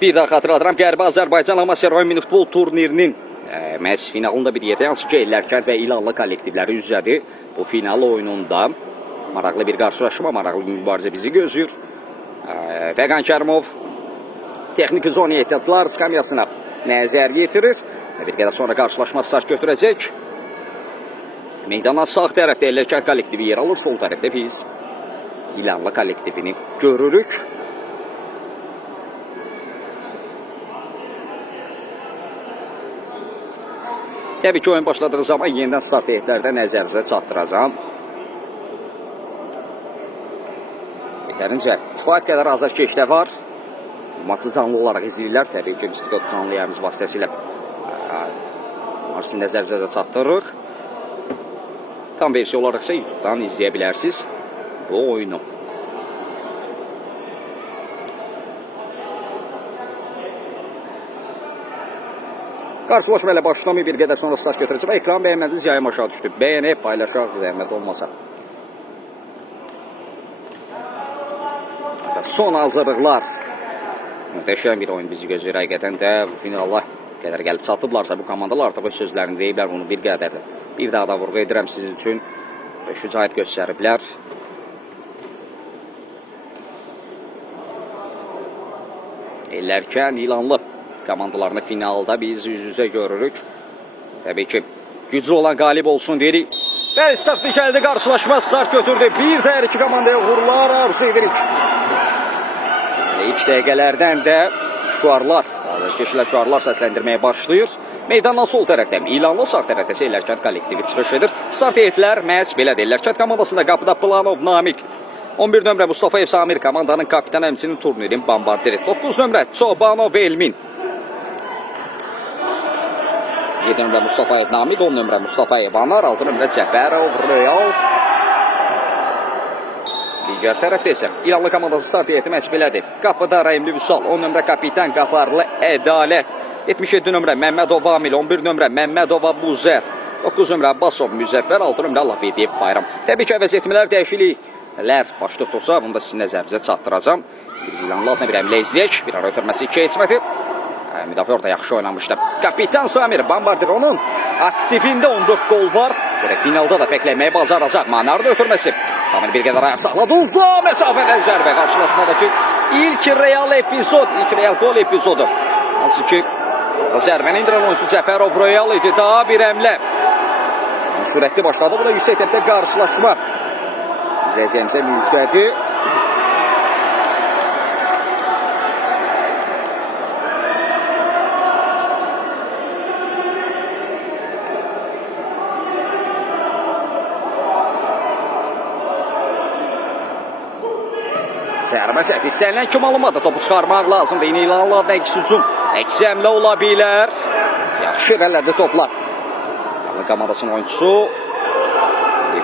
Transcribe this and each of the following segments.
Bir daha xatırladıram, Qərbi Azərbaycan Amasya Rayon Minifutbol turnirinin məhz finalında bir yerdə hansı ki Ellərkənd və İlanlı kollektivləri üzrədir. Bu final oyununda maraqlı bir qarşılaşma, maraqlı bir mübarizə bizi gözləyir. Fəqan Kərimov texniki zona ehtiyatlar skamyasına nəzər yetirir. Bir qədər sonra qarşılaşma start götürəcək. Meydana sağ tərəfdə Ellərkənd kollektivi yer alır, sol tərəfdə biz İlanlı kollektivini görürük. Təbii ki, oyun başladığı zaman yenidən start heyətlərdə nəzərinizə çatdıracağım. Yetərincə kifayət qədər azarkeşdə var. Maçı canlı olaraq izləyirlər. Təbii ki, biz canlı yayımız vasitəsilə maçı nəzərinizə çatdırırıq. Tam versiya olaraqsa YouTube'dan izləyə bilərsiniz bu oyunu. Qarşılaşma ilə başlamayı bir qədər sonra start götürəcəm. Ekran bəyənmədiniz, yayım aşağı düşdü. Bəyənib, paylaşaq, zəhmət olmasa. Son hazırlıqlar. Mühtəşəm bir oyun bizi gözləyir. Həqiqətən də bu finala qədər gəlib çatıblarsa bu komandalar artıq öz sözlərini deyiblər. Bunu bir qədər bir daha da vurğu edirəm sizin üçün. Şücaət göstəriblər. Ellərkənd, İlanlı komandalarını finalda biz yüz-yüzə görürük. Təbii ki, güclü olan qalib olsun deyirik. Bəli, start dikəldi, qarşılaşma start götürdü. Bir də iki komandaya uğurlar arzu edirik. İlk dəqiqələrdən də şuarlar, azarkeşlər şuarlar səsləndirməyə başlayır. Meydandan sol tərəfdən İlanlı, sağ tərəfdə Ellərkənd kollektivi çıxış edir. Start heyətlər məhz belədir. Ellərkənd komandasında qapıda Planov Namik, 11 nömrə Mustafayev Samir komandanın kapitanı həmçinin turnirin bombardiri. 9 nömrə Çobanov Elmin, 7 nömrə Mustafayev Namik, 10 nömrə Mustafayev Anar, 6 nömrə Cəfərov Real. Digər tərəfdə isə İlanlı komandası start heyəti məhz belədir. Qapıda Rəhimli Vüsal, 10 nömrə kapitan Qafarlı Ədalət, 77 nömrə Məmmədov Amil, 11 nömrə Məmmədova Buzər, 9 nömrə Abbasov Müzəffər, 6 nömrə Labediyev Bayram. Təbii ki, əvəz etmələr, dəyişikliklər baş tutduqca bunu da sizin nəzərinizə çatdıracağım. Biz İlanlı altına bir əmlə izləyək. Bir ara ötürməsi 2 keçmədi. Müdafiə orada yaxşı oynamışdı. Kapitan Samir bombardir, onun aktivində 14 gol var. Finalda da fəklənməyi bacaracaq. Manarda ötürməsi. Samir bir qədər ayaq saxladı. Uzaq məsafədən zərbə. Qarşılaşmadakı ilk real epizod, ilk real gol epizodu. Hansı ki, zərbəni indirən oyuncu Cəfərov Royal idi. Daha bir əmlə. Sürətli başladı. Bu da yüksək təpdə qarşılaşma. İzləyəcəyimizə müjdədir. Zərbə çəkdi. İstənilən kimi alınmadı. Topu çıxarmaq lazımdır. Yine İlanlılar əks hücum. Əks həmlə ola bilər. Yaxşı irəlilədi toplar. İlanlı komandasının oyuncusu.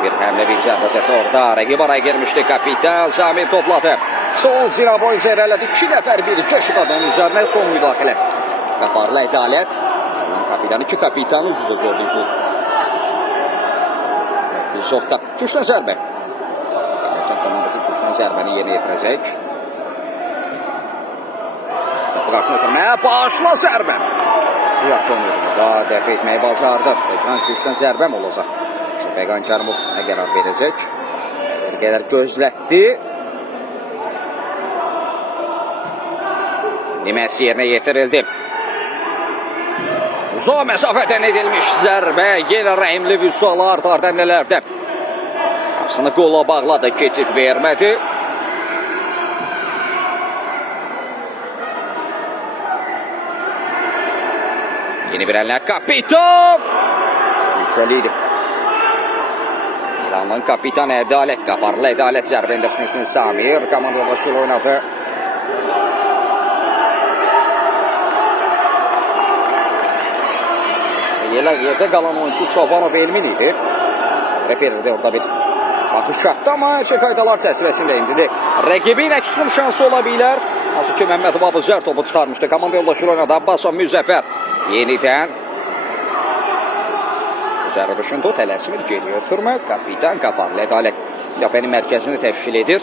Bir həmlə, bir zərbə çəkdi orada. Rəqib araya girmişdi. Kapitan Samir topladı. Sol zira boyunca irəlilədi. 2 nəfər bir köşk adamın üzərinə son müdaxilə. Qafarlı Ədalət. Kapitan 2 kapitanı üz-üzə gördük bu. Bizotda köşklə zərbə. Komandası köşklə zərbəni yerinə yetirəcək. Topu qarşısına ötürməyə başla zərbə. Yaxşı oynuyor. Daha dəfə etməyi bacardı. Köşklə zərbəm olacaq. Fəqan Kərimov nə qərar verəcək? Bir qədər gözlətdi. Deməsi yerinə yetirildi. Uzaq məsafədən edilmiş zərbə. Yenə Rəhimli Vüsal ard-arda nələrdə. Qapısını qola bağladı, keçid vermədi. Yeni bir əlinə kapitan. Yüksəliydi. İlanlının kapitanı Ədalət, Qafarlı Ədalət zərbə indirsin Samir. Komanda başlayır oynadı. Yerdə qalan oyuncu Çobanov Elmin idi. Referirdə orada bir baxış şartdı, amma şey qaydalar çərçivəsində indidir. Rəqibin əksum şansı ola bilər. Nasıl ki, Məmmədov Abuzər topu çıxarmışdı. Komanda yoldaşı oynadı. Abbasov Müzəffər yenidən. Üzəri dışında o tələsmir, geriyə ötürmə. Kapitan Qafarlı Ədalət müdafiənin mərkəzini təşkil edir.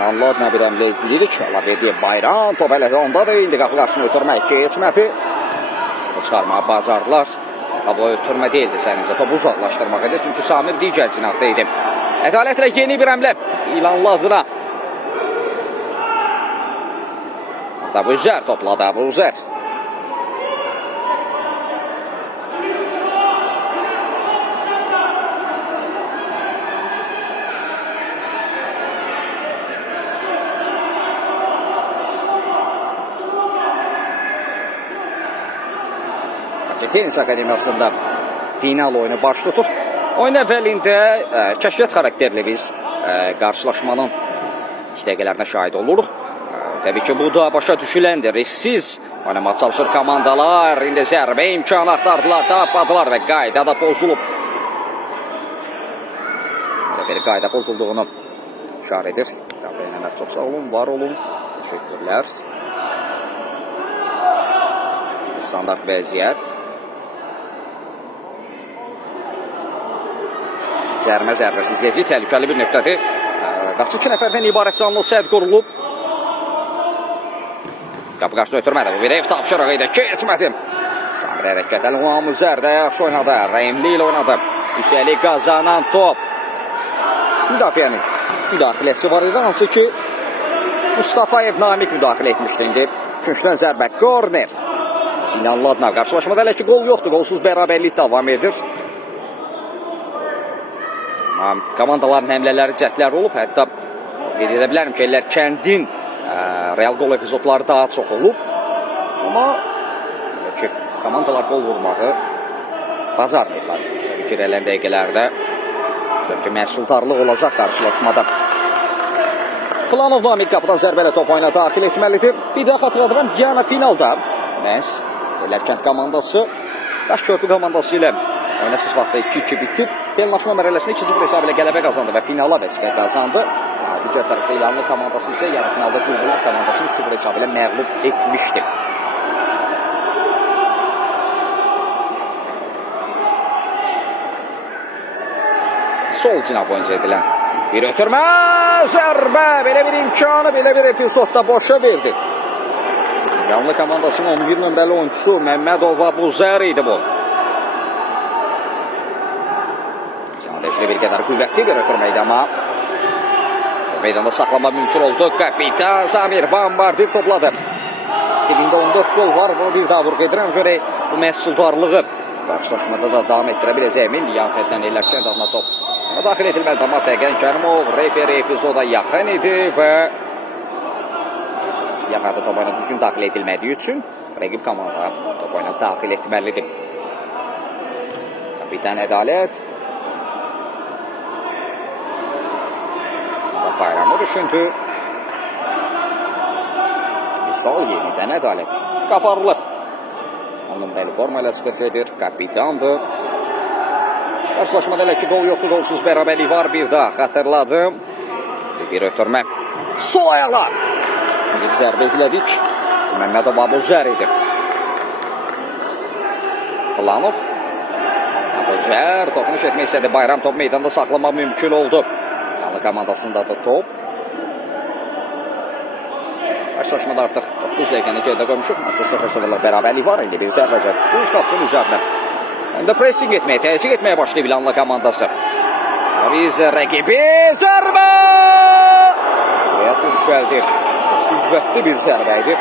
İnanılmaz nə bir əmlə izləyirik. Əlavədiyə Bayram, top elə ondadır. İndi qapı qarşısını ötürmək keçmədi. Topu çıxarmağa bacardılar. Bu ötürmə deyildi sənimcə. Topu uzaqlaşdırmaq idi. Çünki Samir digər cinahda idi. Ədalətlə yeni bir əmlə İlanlı adına. Abuzer topladı, Abuzer. Tenis Akademiyasında final oyunu baş tutur. Oyun əvvəlində kəşfiyyat xarakterli biz qarşılaşmanın 2 dəqiqələrinə şahid oluruq. Təbii ki, bu da başa düşüləndir. Risksiz oynamağa çalışır komandalar. İndi zərbə imkanı axtardılar, tapmadılar və qayda da pozulub. Bir qayda pozulduğunu şar edir. Beynənlər çox sağ olun, var olun. Təşəkkürlər. Standart vəziyyət. Cərmə zərbəsi izləyici, təhlükəli bir nöqtədir. Qapçı 2 nəfərdən ibarət canlı səd qurulub. Qapı qarşıda ötürmədi. Bu bir ev tapşırığı idi. Keçmədi. Samir hərəkət Əl-Muamuzərdə yaxşı oynadı. Rəhimli ilə oynadı. Üstəlik qazanan top. Müdafiənin müdaxiləsi var idi. Hansı ki Mustafayev Namik müdaxilə etmişdi. İndi küncdən zərbə. Korner. Sinanlı adına qarşılaşmada hələ ki qol yoxdur. Qolsuz bərabərlik davam edir. Komandaların həmlələri cəhdləri olub. Hətta qeyd edə bilərim ki, eller kəndin real gol epizodları daha çox olub. Amma komandalar gol vurmağı bacarmırlar. Təbii ki, gələn dəqiqələrdə məhsuldarlıq olacaq qarşılaşmada. Planov Namik qapıdan zərbələ top oyuna daxil etməlidir. Bir daha xatırladıram, Giyana finalda məhz Lərkənd komandası Daş Körpü komandası ilə oynasız vaxtda 2-2 bitib. Penlaşma mərhələsində 2-0 hesabı ilə qələbə qazandı və finala vəsiqə qazandı. Digər tərəfdə İlanlı komandası isə yarı finalda Gülbulaq komandasını 3-0 hesabı ilə məğlub etmişdi. Sol cinah boyunca edilən bir ötürmə, zərbə, belə bir imkanı, belə bir epizodda boşa verdi. İlanlı komandasının 11 nömrəli oyuncusu Məmmədov Abuzer idi bu. Canadəşli bir qədər qüvvətli bir ötürmə idi, amma meydanda saxlama mümkün oldu. Kapitan Samir Bambardir topladı. Elində 14 gol var. Bunu bir daha vurğu edirəm. Görə bu məhsuldarlığı qarşılaşmada da davam etdirə biləcəyimin Yaxətdən Lərkənd adına top daxil edilməli. Tamar Təqən Kərimov referi epizoda yaxın idi və yaxarda top oyuna düzgün daxil edilmədiyi üçün rəqib komanda top oyuna daxil etməlidir. Kapitan Ədalət Bayramı düşündü. Misal yenidən Ədalət. Qafarlı. Onun bəli forma ilə çıxış edir. Kapitandır. Qarşılaşmada hələ ki qol yoxdur. Qolsuz bərabərlik var. Bir daha xatırladım. Bir ötürmə. Sol ayaqlar. Bir zərbə izlədik. Məmmədov Abuzer idi. Planov. Abuzer topunu etmək istədi. Bayram top meydanda saxlamaq mümkün oldu. Komandasında da top. Qarşılaşmada artıq 9 dəqiqəni gerdə qoymuşuq. Əsasda fərsəvələr bərabərlik var. İndi bir zərbəcə. Bu qapının üzərinə. İndi pressing etməyə, təzyiq etməyə başlayıb İlanlı komandası. Biz rəqibi zərbə! Buraya tuş gəldi. Qüvvətli bir zərbə idi.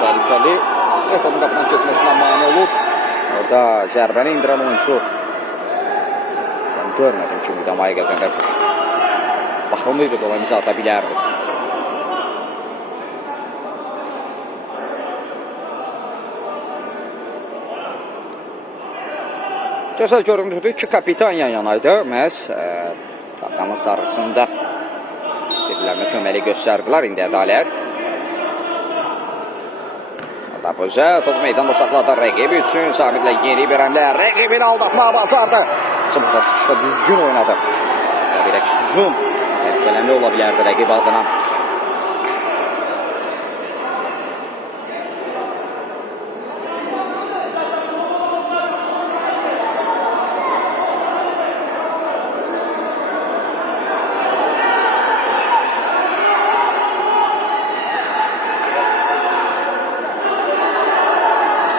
Təhlükəli. Topun qapıdan keçməsinə mane olur. Orada zərbəni indirən oyuncu. Ben görmədim ki, müdəmaya qədəndə baxılmıydı, dola imza ata bilərdi. Gözəl göründürdü ki, kapitan yan-yanaydı. Məhz kapitanın sarısında bir-birlərinə köməli göstərdilər. İndi Ədalət. Abuzer topu meydanda saxladı rəqibi üçün. Samirlə yeni bir əmlə rəqibini aldatmağa bacardı. Çımıqda çıxışda düzgün oynadı. Bir əks hücum təhlükəli ola bilərdi rəqib adına.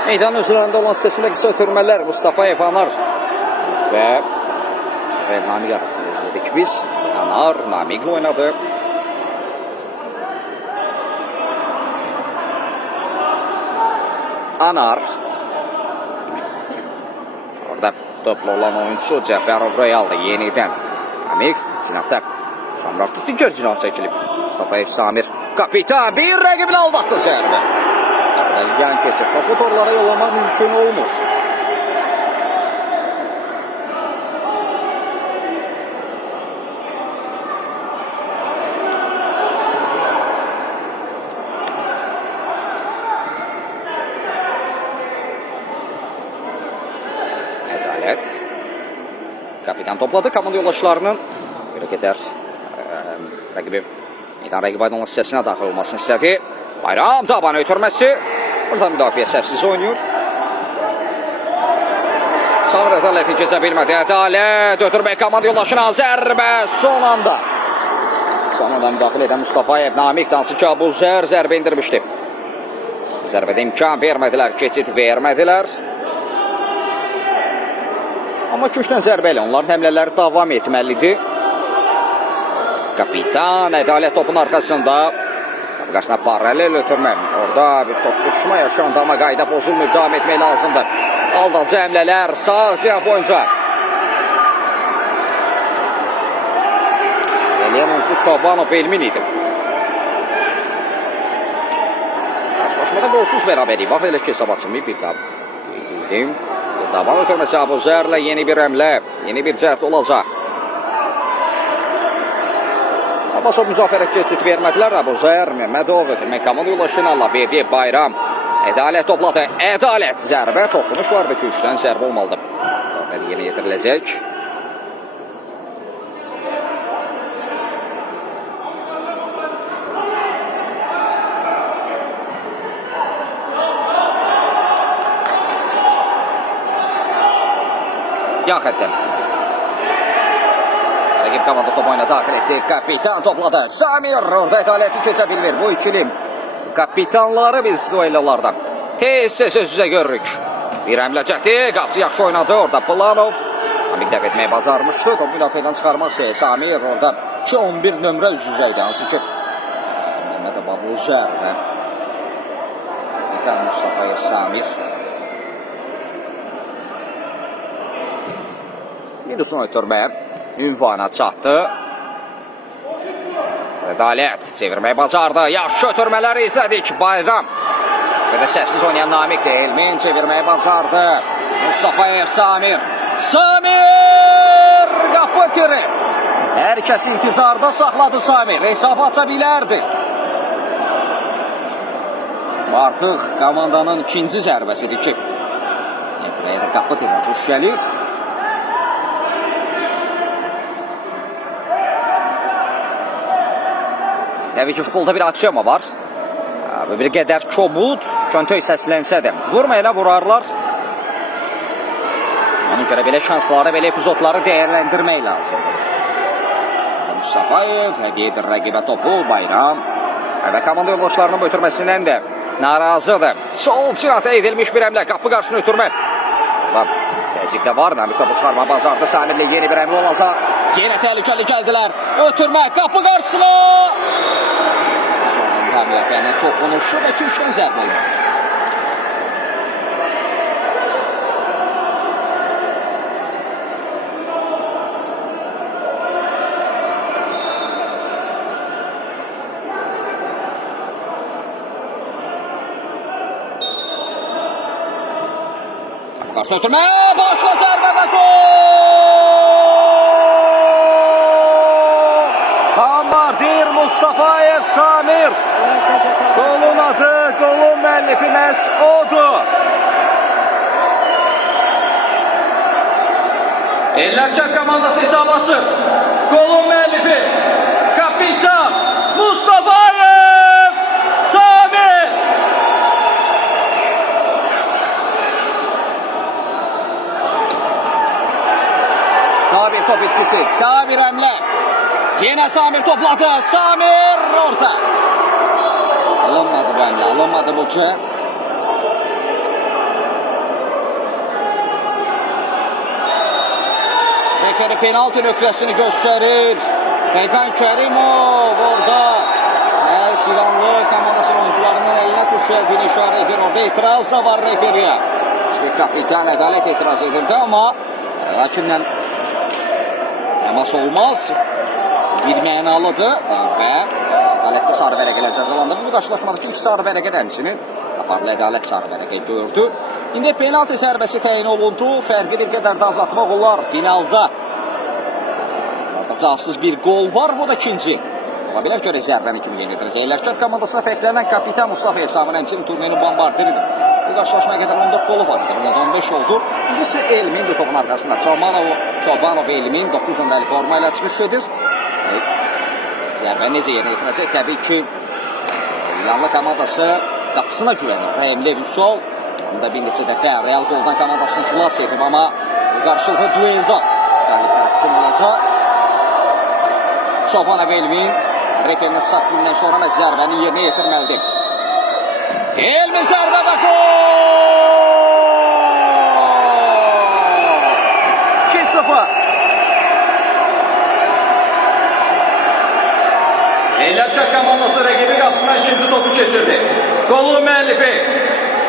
Meydan üzərində olan hissəsində qısa ötürmələr Mustafayev Anar və Mustafayev Namiq arasında izlədik biz. Anar Namiqlə oynadı. Anar. Orada topla olan oyuncu Cəfərov Royal'da yenidən. Namiq cinafda. Samrar tutdu gör cinaf çəkilib. Mustafayev Samir. Kapitan bir rəqibini aldatdı zərbə. Yan keçir. Topu torlara yollamaq mümkün olmur. Ədalət. Kapitan topladı. Komanda yoldaşlarının bir qədər rəqibi meydan rəqibi aydınlıq hissəsinə daxil olmasını istədi. Bayram tabanı ötürməsi. Burada müdafiə səhvsiz oynuyor. Samir Ədaləti keçə bilmədi. Ədalət ötürmək komanda yoldaşına zərbə son anda. Son anda müdaxilə edən Mustafayev Namiq dansı ki Abuzər zərbə indirmişdi. Zərbədə imkan vermədilər, keçid vermədilər. Amma köşdən zərbə ilə onların həmlələri davam etməlidir. Kapitan Ədalət topun arxasında. Qarşısına paralel ötürməm. Orada bir toqquşma yaşandı amma qayda pozulmur. Davam etmək lazımdır. Aldancı həmlələr sağ cəhət boyunca. Eləyən oyuncu Çobanov Elmin idi. Qarşılaşmada qolsuz bərabəri var. Elə ki hesab açılmayıb bir daha qeyd. Davam ötürməsi Abuzərlə yeni bir həmlə, yeni bir cəhət olacaq. Abbasov müzafirə keçid vermədilər. Abuzər, Məmmədov ötürmək komanda yoldaşını Allah verdi. Bayram. Ədalət topladı. Ədalət zərbə. Toxunuş vardı ki, 3-dən zərbə olmalıdır. Zərbə yenə yetiriləcək. Yan xətdən. Rəqib komanda top oyuna daxil etdi. Kapitan topladı. Samir orada ədaləti keçə bilmir. Bu ikili kapitanları biz duellolardan tez-tez öz-üzə görürük. Bir həmlə çəkdi. Qapçı yaxşı oynadı. Orada Planov. Namiq dəf etməyi bacarmışdı. Top müdafiədən çıxarmaq istəyir. Samir orada 2-11 nömrə üz-üzə idi. Hansı ki Məmmədov Abuzər və Mustafayev Samir. Midusunu ötürməyə ünvana çatdı. Ədalət çevirməyi bacardı. Yaxşı ötürmələri izlədik. Bayram. Və də səhvsiz oynayan Namiq də Elmin çevirməyi bacardı. Mustafayev Samir. Samir! Qapı kiri. Hər kəs intizarda saxladı Samir. Hesabı aça bilərdi. Artıq komandanın ikinci zərbəsidir ki. Yetirəyə də qapı kiri tuş gəlir. Təbii ki, futbolda bir aksiyoma var. Bir qədər kobud, köntöy səslənsə də. Vurmayana vurarlar. Ona görə belə şansları, belə epizodları dəyərləndirmək lazım. Mustafayev hədiyyə edir rəqibə topu. Bayram. Və komanda yoldaşlarının bu ötürməsindən də narazıdır. Sol cinata edilmiş bir həmlə. Qapı qarşısını ötürmə. Təzyiq də var. Namiq topu çıxarma bacardı. Samirlə yeni bir həmlə olacaq. Yenə təhlükəli gəldilər. Ötürmə. Qapı qarşısına. Həmləfənin toxunuşu və 2-3-dən zərbə oldu. Qarşı ötürmə. Başla zərbə və gol! Bombardir Mustafayev Samir. Golun adı, golun müəllifi məhz odur. Ellərkən komandası hesab açır. Golun müəllifi kapitan Mustafayev Samir. Daha bir top etkisi, daha bir həmlə. Yenə Samir topladı. Samir orta. Alınmadı bu həmlə, alınmadı bu cəhət. seri penaltı nöqtəsini göstərir. Peykan Kərimov orada İranlı komandasının oyuncularının eline tuş geldiğini işarə edir. Orada etiraz da var referiyə. Kapitan Ədalət etiraz edirdi, amma rakiblə təmas olmaz. Bir mənalıdır və Ədalətdə sarı vərəqələ cəzalandırdı. Bu qarşılaşmadakı ilk sarı vərəqə də həmçinin Qafarlı Ədalət sarı vərəqə gördü. İndi penaltı zərbəsi təyin olundu. Fərqi bir qədər də azaltmaq olar finalda. Orada cavabsız bir gol var. Bu da ikinci. Ola bilər görə zərbəni kimi yenildirəcək. Lərkət komandasına fərqlənən kapitan Mustafa Elsamın həmçinin turnerin bombardiridir. Bu qarşılaşmaya qədər 14 golu var idi. Burada 15 oldu. İndisi Elmin de topun arxasında. Çobanov Elmin 9 nömrəli forma ilə çıxış edir. Zərbə necə yerinə yetirəcək? Təbii ki, İranlı komandası qapısına güvənir. Rahim Levisol. Onda bir neçə dəfə Real Goldan komandasını xilas edib, amma bu qarşılıqlı duelda qalib tərəf kim olacaq? Çobanov Elmin referinin satdığından sonra zərbəni yerinə yetirməlidir. Elmin zərbə və gol! 2-0. Lərkət komandası rəqibi qapısına ikinci topu keçirdi. Golun müəllifi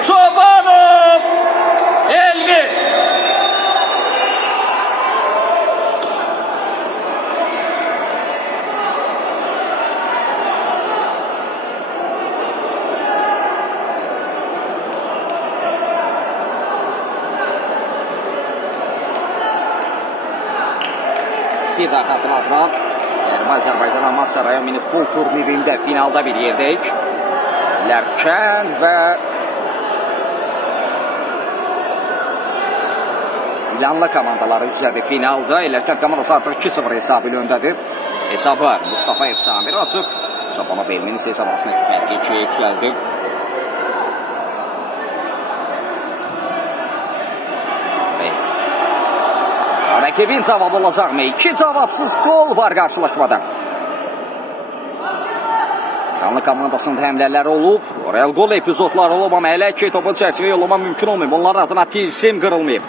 Çobanov Elmin. Bir daha xatırlatıram. Azərbaycan Amasya rayon mini futbol turnirində finalda bir yerdəyik. Lərkənd və İranlı komandaları üzrədir finalda. Lərkənd komandası artıq 2-0 hesabı ilə öndədir. Hesabı Mustafa Efsamir açıb. Çobanov Elmin isə hesab arasında fərqi 2-yə yüksəldi. Rəqibin cavabı olacaqmı? 2 cavabsız gol var qarşılaşmada. İranlı komandasında həmlələri olub. Real gol epizodları olub, amma hələ ki topu çərçivə yollama mümkün olmayıb. Onların adına tilsim qırılmayıb.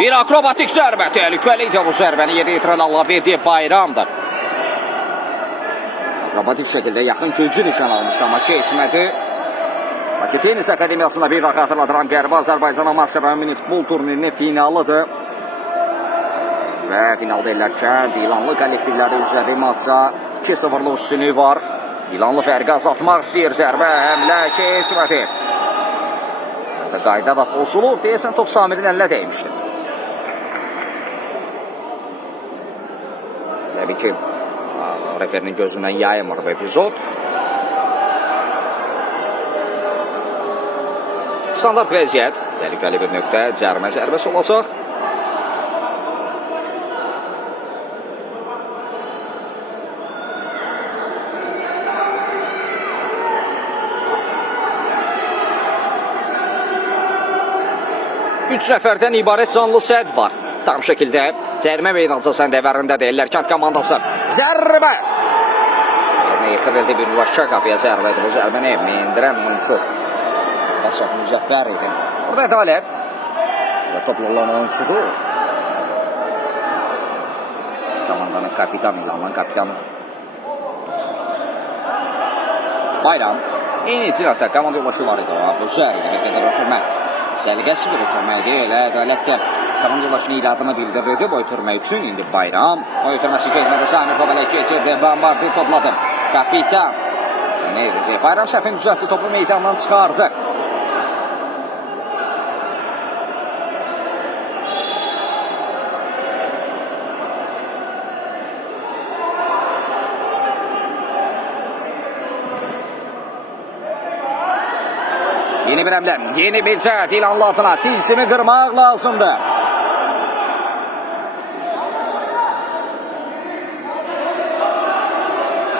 Bir akrobatik zərbə. Təhlükəli idi bu zərbəni yerinə yetirən Allahverdiyev Bayramdır. Akrobatik şəkildə yaxın gülcü nişan almışdı, amma keçmədi. Bakı Tenis Akademiyasında bir daha xatırladıram. Qərbi Azərbaycan Amasya rayon mini futbol turnirinin finalıdır. Və finalda ellərkən İranlı kollektivləri üzrədi maça 2-0'lı üstünlüyü var. İranlı fərqi azaltmaq istəyir. Zərbə həmlə keçmədi. Qayda da pozulub. Deyəsən top Samirin əlinə dəymişdi. Təbii ki, referinin gözündən yayımır bu epizod. Standart vəziyyət, təhlükəli bir nöqtə, cərimə zərbəsi olacaq. Üç nəfərdən ibarət canlı səd var. Tam şəkildə cərimə meydançasının dəvərindədir Lərkənd komandası. Zərbə! Yerinə yetirildi bir başqa qapıya zərbədir. Bu zərbəni mindirən oyuncu Basov Müzəffər idi. Burada Ədalət topla olan oyuncudur. Komandanın kapitanı, İranın kapitanı Bayram. Eyni cinatda komanda yolaşı var idi. Bu zər idi. Bir qədər ötürmə. Səliqəsi bir ötürməkdir. Elə Ədalət də komanda yolaşını iradını bildirirdi. Bu ötürmək üçün indi Bayram. O ötürməsi keçmədə Samir Xobələ keçirdi. Bombardir topladı. Kapitan. Nə edəcək? Bayram səhvini düzəltdi. Topu meydandan çıxardı. Yeni bir əmləm, yeni bir cəhət İranlı adına tilsimi qırmaq lazımdır.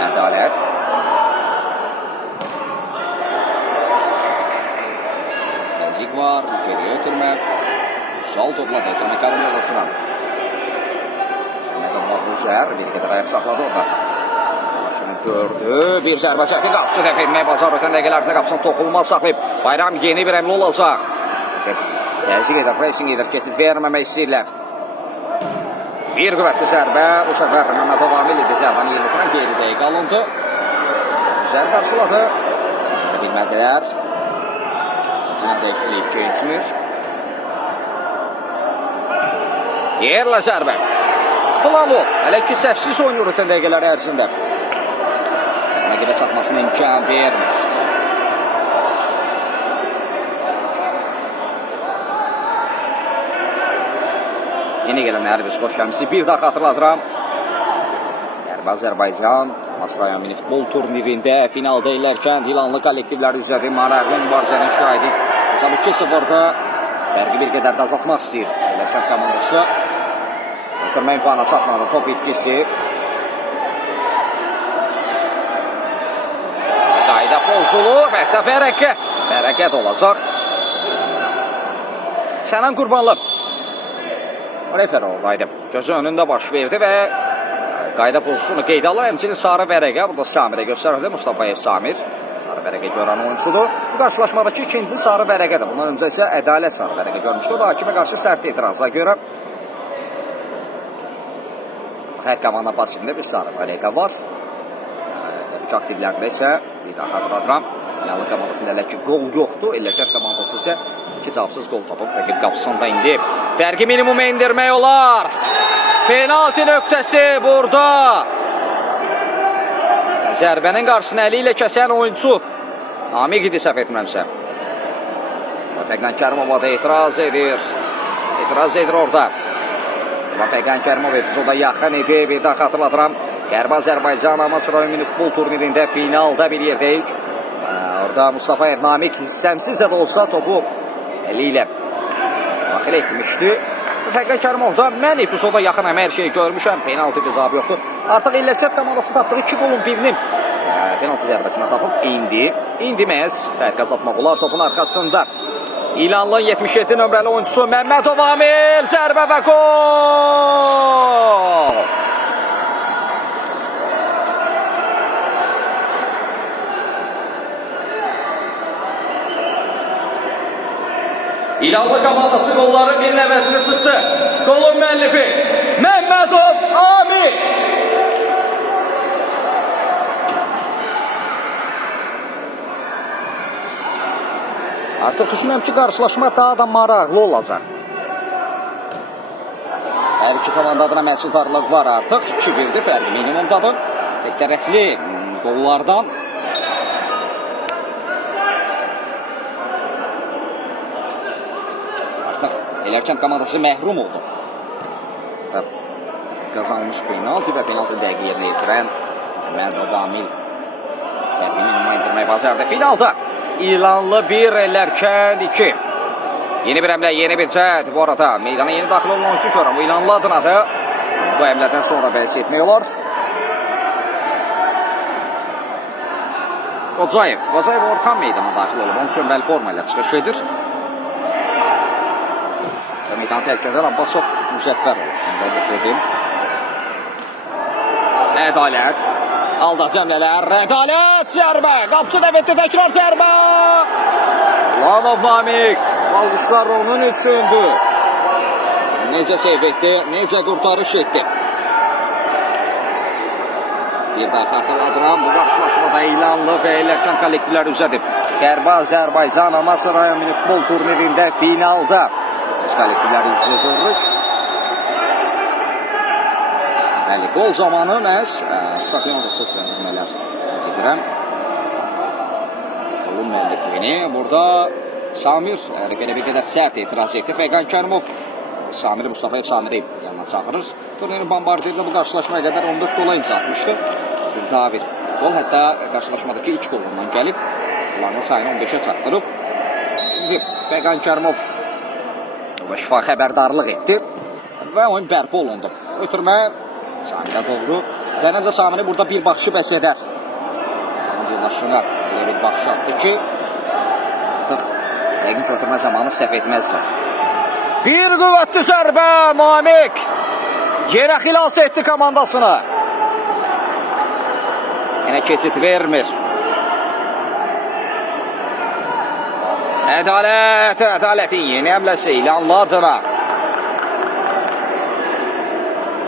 Ədalət. Təzik var, geriyə ötürmə. Sol topladı, ötürmə qalın yoluşuna. Nədən var bu zər, bir qədər ayaq saxladı orada. Gördü, bir zərbə çəkdi, qapısı dəf etməyə bacar, ötən dəqiqələrdə qapısını toxulmaz saxlayıb. Bayram yeni bir əmli olacaq. Təzyiq edir, pressing edir, keçid verməmək istəyirlər. Bir qüvvətli zərbə. Bu səfər Məmmədov Amil idi zərbəni yenilətirən geri dəqiqə alındı. Zərbə qarşıladı. Bilmədilər. Cinə dəyişiklik keçmir. Yerlə zərbə. Planov. Hələ ki səhvsiz oynayır ötən dəqiqələri ərzində. Rəqibə çatmasına imkan vermir. Yeni gələn Ərviz xoş gəlmişsiniz. Bir daha xatırladıram. Qərbi Azərbaycan Masrayan mini futbol turnirində finalda ilərkən İlanlı kollektivləri üzrədi. Maraqlı mübarizənin şahidi. Hesabı 2-0-da fərqi bir qədər də azaltmaq istəyir. İlərkən komandası. Ötürmə imkanına çatmadı. Top itkisi. Qayda pozulur. Məhdə fərəqət olacaq. Sənan Qurbanlı. Refer oradaydı. Gözü önündə baş verdi və qayda pozisiyonu qeydə alır. Həmçinin sarı vərəqə. Burada Samirə göstərildi. Mustafayev Samir. Sarı vərəqə görən oyuncudur. Bu qarşılaşmadakı ikinci sarı vərəqədir. Bundan öncə isə Ədalət sarı vərəqə görmüşdü. O da hakimə qarşı sərt etirazla görə. Hər komanda pasivində bir sarı vərəqə var. Təbii aktivlərdə isə bir daha xatırladıram. İlanlı komandasında hələ ki qol yoxdur. Əlləşər komandası isə 2 cavabsız qol tapıb rəqib qapısında indi. Fərqi minimuma indirmək olar. Penalti nöqtəsi burada. Zərbənin qarşısını əli ilə kəsən oyuncu Namiq idi, səhv etmirəmsə. Fəqan Kərimova da etiraz edir. İtiraz edir orada. Fəqan Kərimov epizoda yaxın idi. Bir daha xatırladıram. Qərbi Azərbaycan Masrayan mini futbol turnirində finalda bir yerdəyik. Orada Mustafa Namiq hissəmsizcə də olsa topu əli ilə daxil etmişdi. Fəqan Kərimov da mən epizoda yaxın hər şeyi görmüşəm. Penalti cavabı yoxdur. Artıq İlləkət komandası tapdığı 2 qolun birinin penalti zərbəsini tapıb indi məhz fərq azaltmaq olar topun arxasında. İlanlı 77 nömrəli oyuncusu Məmmədov Amil zərbə və gol! İlanlı komandası qolların bir nəvəsini çıxdı. Qolun müəllifi Məmmədov Amil. Artıq düşünürəm ki, qarşılaşma daha da maraqlı olacaq. Hər iki komanda adına məhsuldarlıq var artıq. 2-1-dir, fərqi minimumdadır. Tek tərəfli qollardan. Artıq Ələkənd komandası məhrum oldu. Qazanmış penalti və penalti dəqiq yerinə yetirən Məmmədov Amil fərqi minimuma indirmək bacardı. Finalda İlanlı 1, Ələkənd 2. Yeni bir əmlə, yeni bir cəhd bu arada. Meydana yeni daxil olan oyuncu görəm. Bu İlanlı adına da bu əmlədən sonra bəhs etmək olar. Qocayev Orxan meydana daxil olub. Onun sönməli forma ilə çıxış edir. Meydan tərk edən Abbasov Müzəffər olur. Ədalət. Alda cəmlələr. Ədalət zərbə. Qapçı dəvətdə təkrar zərbə. Planov Namiq. Alqışlar onun üçündür. Necə seyf etdi, necə qurtarış etdi. Bir daha xatırladıram. Bu qarşılaşmada İlanlı və Ələkənd kollektivləri üzədib. Qərbi Azərbaycan Masrayan mini futbol turnirində finalda biz kollektivləri üzədirik. Bəli, qol zamanı məhz stadionda səsləndirmələr edirəm. Qolun müəllifini burada Samir belə bir qədər sərt etiraz etdi. Fəqan Kərimov Samiri, Mustafayev Samiri yanına çağırır. Turnirin bombardirdə bu qarşılaşmaya qədər 14 qola imza atmışdı. Daha bir qol, hətta qarşılaşmadakı 2 qolundan gəlib. Onların sayını 15-ə çatdırıb. Şimdi Fəqan Kərimov şifa xəbərdarlıq etdi və oyun bərpa olundu. Ötürmə Samirə doğru. Zənəmcə Samiri burada bir baxışı bəs edər. Yoldaşına elə bir baxış atdı ki, artıq rəqib ötürmə zamanı səhv etməzlər. Bir qüvvətli zərbə Namiq yerə xilas etdi komandasını. Yenə keçid vermir. Ədalətin yeni əmləsi İlanlı adına.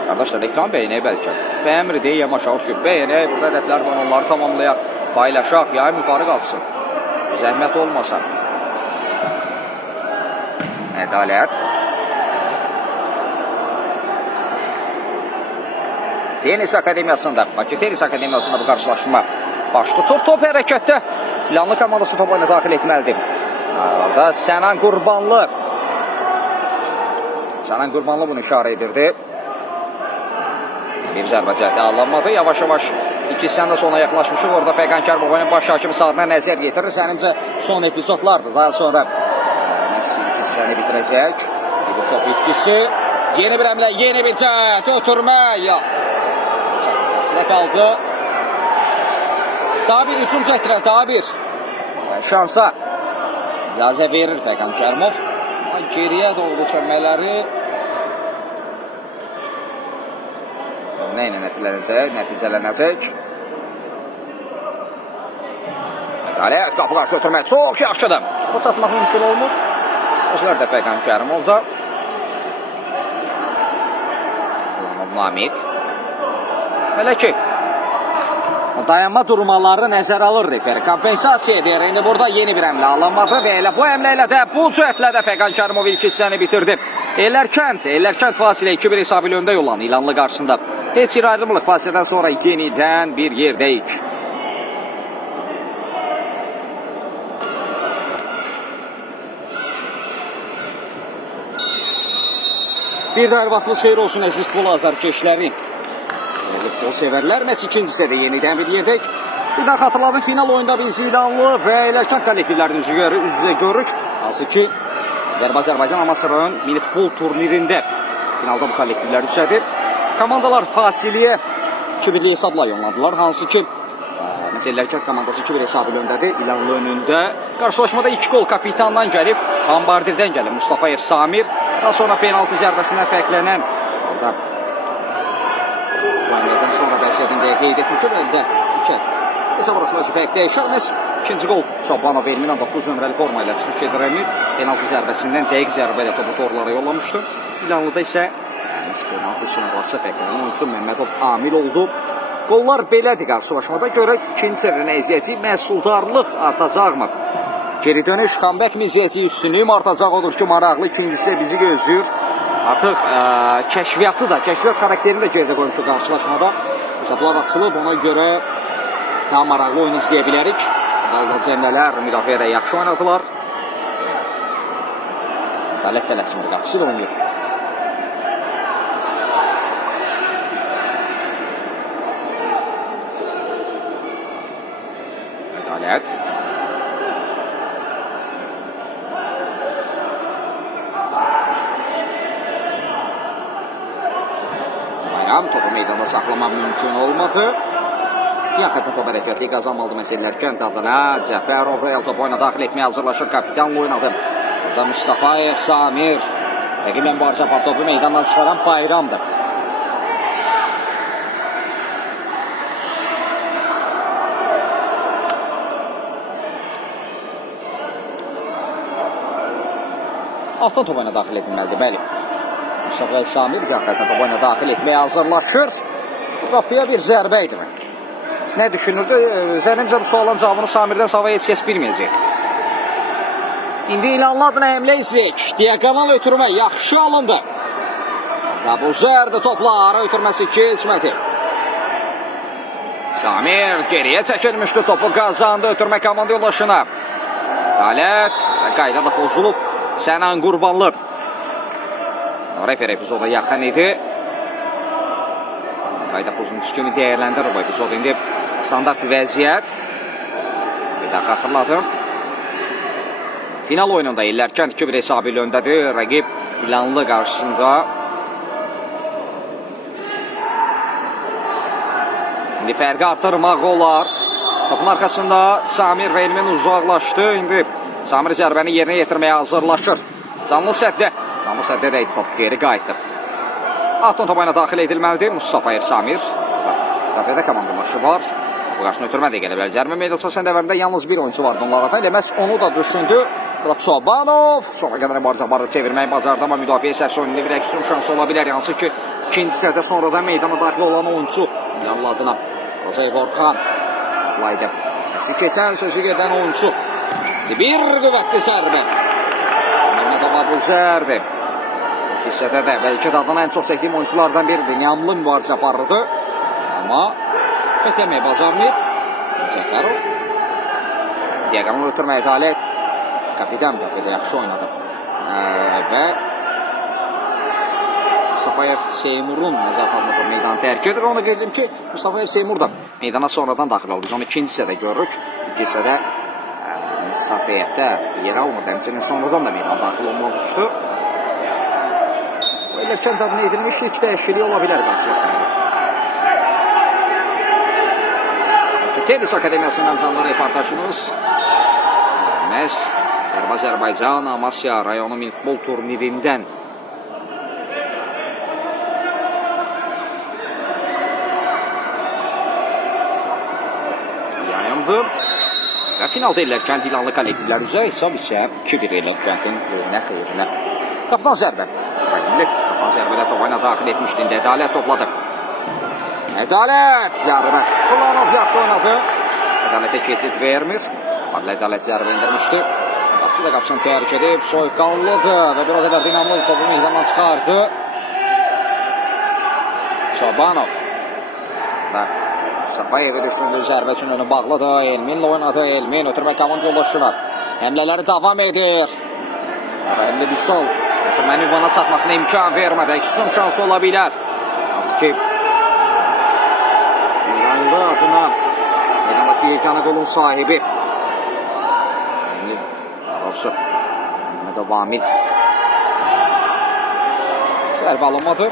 Arkadaşlar ekran beğenək bəlkə. Bəyənmir deyəm aşağı düşüb. Bəyənək, burada hədəflər var, onları tamamlayaq, paylaşaq, yayın yuxarı qalsın. Zəhmət olmasa. Ədalət. Tenis Akademiyasında, Bakı Tenis Akademiyasında bu qarşılaşma baş tutur. Top hərəkətdə. İlanlı komandası top oyuna daxil etməlidir. Arada Sənan Qurbanlı. Sənan Qurbanlı bunu işarə edirdi. Bir zərbə cəhdi alınmadı. Yavaş-yavaş iki hissəndə sona yaxınlaşmışıq. Orada Fəqan Kərbovayın baş hakimi saatına nəzər getirir. Sənimcə son epizodlardır. Daha sonra Messi iki hissəni bitirəcək. Bu top itkisi. Yeni bir əmlə, yeni bir cəhd. Ötürmə. Yox. Çəkilə qaldı. Daha bir hücum çəkdirər. Daha bir şansa icazə verir Fəqan Kərimov. Geriyə doğru çönmələri nə ilə nəticələnəcək? Ədalət, qapı qarşı ötürmək çox yaxşıdır. Bu çatmaq mümkün olmur. Özlər də Fəqan Kərimovda. Namiq. Hələ ki, dayanma durmaları nəzərə alır referi. Kompensasiya edir. İndi burada yeni bir əmlə alınmadı və elə bu əmlə ilə də bu cəhətlə də Fəqan Kərimov ilk hissəni bitirdi. Ellərkənd fasilə 2-1 hesabı ilə öndə yollandı İlanlı qarşısında. Heç bir ayrılmılıq fasilədən sonra yenidən bir yerdəyik. Bir də hər vaxtınız xeyir olsun əziz futbol azarkeşləri. Futbol sevərlər. Məhz ikincisi də yenidən bir yerdəyik. Bir daha xatırladım, final oyunda biz İlanlı və Ellərkənd kollektivlərini üz-üzə görürük. Hansı ki, Azərbaycan Amasra'nın mini futbol turnirində finalda bu kollektivlər düşədir. Komandalar fasiləyə 2-1 hesabla yollandılar. Hansı ki, Ellərkənd komandası 2-1 hesabı öndədir. İlanlı önündə. Qarşılaşmada 2 gol kapitandan gəlib, Hambardirdən gəlib Mustafayev Samir. Daha sonra penaltı zərbəsindən fərqlənən orada Müəmmədən sonra bəhsədində qeyd etmiş ki, əldə hesab arasındakı fərq dəyişər. Məhz ikinci gol Çobanov Elmin 9 nömrəli forma ilə çıxış edir Emir. Penaltı zərbəsindən dəqiq zərbə ilə topu torlara yollamışdı. İlanlıda isə penaltı sonrası fərqlənən oyuncu Məmmədov amil oldu. Qollar belədir qarşılaşmada. Görək ikinci səviyyəyə əziyyəti məhsuldarlıq artacaqmı? Geri dönüş, comeback miziyyəti üstünlüyüm artacaq odur ki, maraqlı ikincisi bizi gözləyir. Artıq kəşfiyyatı da, kəşfiyyat xarakterini də geridə qoymuşuq qarşılaşmada. Hesablar açılıb, ona görə daha maraqlı oyun izləyə bilərik. Qalda cəmlələr, müdafiədə yaxşı oynadılar. Ədalət tələsmir, qapısı da oynayır. Ədalət. Topu meydanda saxlamaq mümkün olmadı. Yaxında top hərəkətli qazanmalı Ellərkənd adına. Cəfərov top oyuna daxil etməyə hazırlaşır. Kapitanla oynadı. Burada Mustafayev Samir. Rəqiblə mübarizə apar topu meydandan çıxaran Bayramdır. Altdan top oyuna daxil edilməlidir, bəli. Mustafayev Samir yaxında top oyuna daxil etməyə hazırlaşır. Bu qapıya bir zərbə idi. Nə düşünürdü? Zənnimcə bu sualın cavabını Samirdən savaya heç kəs bilməyəcək. İndi İlanlı adına həmlə izləyək. Diagonal ötürmə yaxşı alındı. Bu zərdə toplar ötürməsi keçmədi. Samir geriyə çəkilmişdi, topu qazandı ötürmə komanda yoldaşına. Ədalət və qayda da pozulub. Sənan Qurbanlı. Refer epizoda yaxın idi. Qayda pozuntusu kimi dəyərləndirir bu epizod. İndi standart vəziyyət. Bir daha xatırladım. Final oyununda Ellərkənd 2-1 hesabı ilə öndədir. Rəqib İlanlı qarşısında. İndi fərqi artırmaq olar. Topun arxasında Samir və Elmin uzaqlaşdı. İndi Samir zərbəni yerinə yetirməyə hazırlaşır. Canlı səddədə idi top, geri qayıtdı. Aton topa ilə daxil edilməlidir Mustafayev Samir. Rəfədə komandaşı var. Bu qarşını ötürmə də gələ bilər. Cərimə meydançası səndəvərində yalnız bir oyuncu vardı onlardan. Elə məhz onu da düşündü. Bu da Çobanov. Sonra qədər barca çevirməyi bacardı, amma müdafiə səhvsi oyununda bir əksiyon şansı ola bilər. Yansı ki, ikinci hissədə sonradan meydana daxil olan oyuncu yanlı adına Qocayev Orxan. Laydə əsi keçən sözü gedən oyuncu. Bir qüvvətli zərbə. Məhmədov Abuzərbi. Hissədə də bəlkə də adına ən çox çəkdiyim oyunculardan biridir. Yamlı mübarizə aparırdı. Amma çəkləməyə bacarmayıb. Cəfərov. Diaqanal ötürmə Ədalət. Kapitan müdafiədə yaxşı oynadı. Və Mustafayev Seymurun nəzarət altında meydanı tərk edir. Onu qeyd edim ki, Mustafayev Seymur da meydana sonradan daxil oldu. Biz onu ikinci hissədə görürük. İkinci hissədə Mustafayev yer almırdı. Həmçinin sonradan da meydana daxil olmamışdı. Bu eləkən adına edilmiş ilk dəyişikliyi ola bilər qarşılaşmada. Tenis Akademiyasından canlı reportajımız. Məhz Azərbaycan Amasya rayonu minifutbol turnirindən yayındı. Və finalda ellərkən İlanlı kollektivlər üzrə hesab isə 2-1 ellərkənin böyünə xeyrinə. Kapitan zərbə. Kapitan zərbələ topa daxil etmişdi. Ədalət topladı. Ədalət zərbə. Kulanov yaxşı oynadı. Ədalətə keçid vermir. Ədalət zərbə indirmişdi. Qapısı da qapısını tərk edib. Soyqanlıdır və bir o qədər dinamlı topu meydandan çıxardı. Çobanov. Mustafayev düşündü. Zərbə üçün önü bağlıdır. Elminlə oynadı. Elmin ötürmə komand yoldaşına. Həmlələri davam edir. Əmli bir sol. Ötürmənin ünvana çatmasına imkan vermədi. Əksizm şansı ola bilər. Nasıl ki İranlı adına meydandakı yeganə qolun sahibi. Doğrusu Məhmədov Vamil. Zərbə alınmadı.